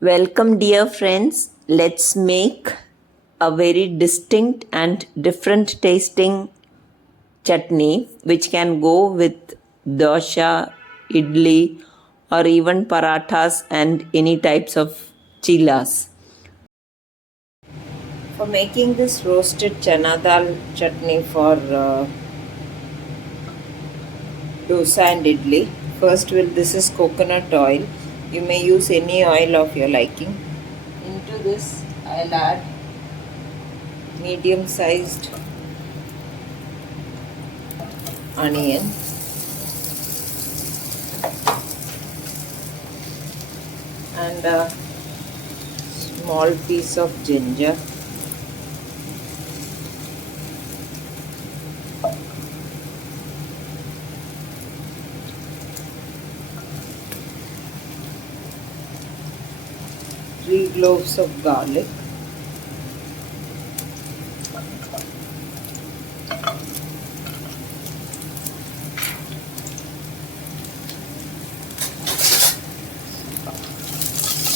Welcome, dear friends. Let's make a very distinct and different tasting chutney which can go with dosa, idly, or even parathas and any types of cheelas. For making this roasted chana dal chutney for dosa and idli, first this is coconut oil. You may use any oil of your liking. Into this, I'll add medium sized onion, and a small piece of ginger, three cloves of garlic,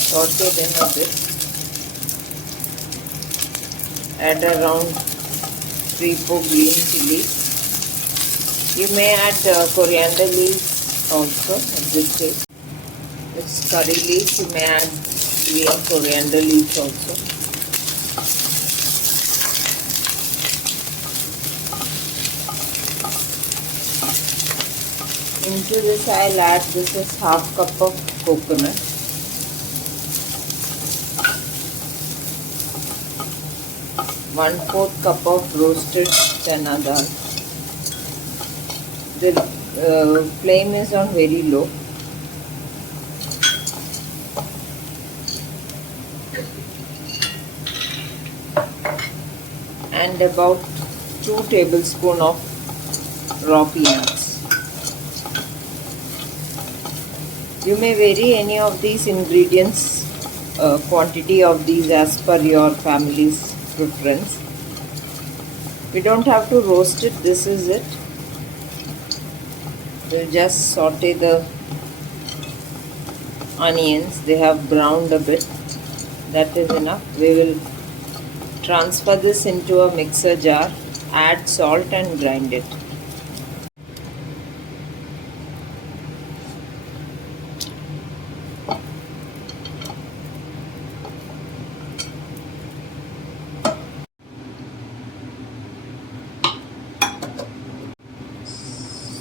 saute them a bit, add around 3-4 green chilies. You may add coriander leaves also at this stage. It's curry leaves, you may add green coriander leaves also. Into this I'll add, this is half cup of coconut, one-fourth cup of roasted chana dal. The flame is on very low. And about 2 tablespoons of raw peanuts. You may vary any of these ingredients, quantity of these as per your family's preference. We don't have to roast it, this is it. We'll just saute the onions, they have browned a bit, that is enough. We will transfer this into a mixer jar, add salt and grind it.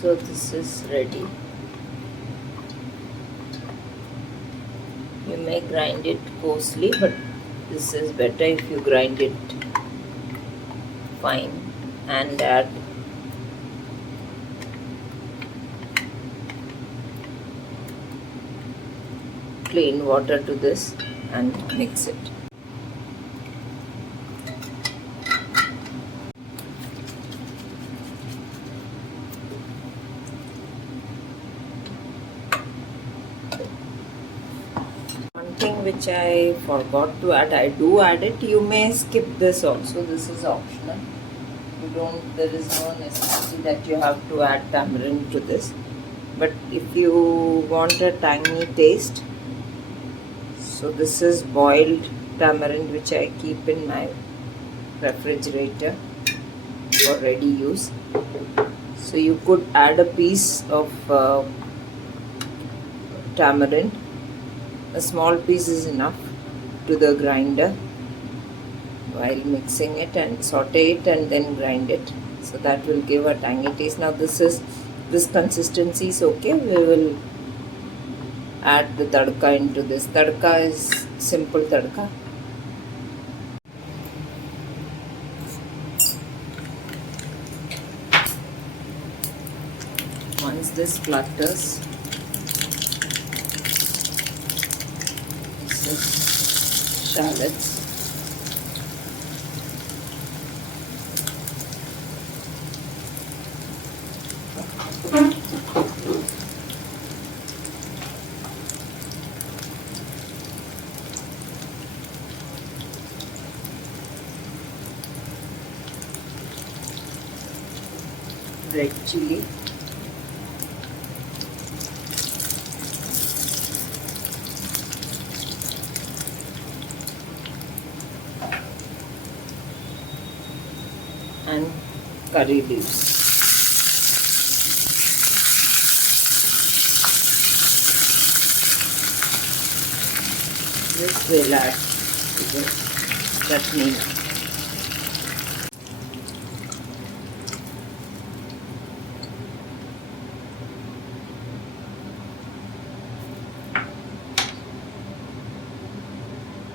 So this is ready. You may grind it coarsely, but this is better if you grind it fine, and add plain water to this and mix it. One thing which I forgot to add, I do add it. You may skip this also, this is optional. There is no necessity that you have to add tamarind to this. But if you want a tangy taste, so this is boiled tamarind which I keep in my refrigerator for ready use. So you could add a piece of tamarind. A small piece is enough to the grinder while mixing it, and saute it and then grind it. So that will give a tangy taste. Now this consistency is okay. We will add the tadka into this. Tadka is simple tadka. Once this flutters, this is shallots. Red chili, curry leaves. This will add to the chutney now.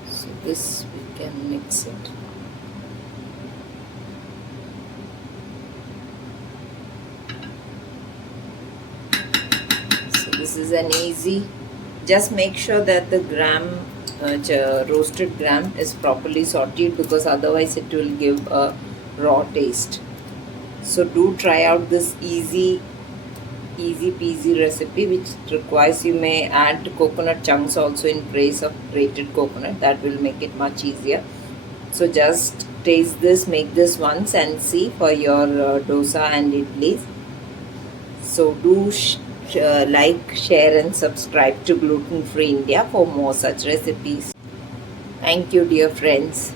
So this we can mix it. So this is an easy. Just make sure that the roasted gram is properly sauteed, because otherwise it will give a raw taste. So do try out this easy peasy recipe, which requires, you may add coconut chunks also in place of grated coconut. That will make it much easier. So just taste this, make this once and see for your dosa and idlis. So do like, share and subscribe to Gluten Free India for more such recipes. Thank you, dear friends.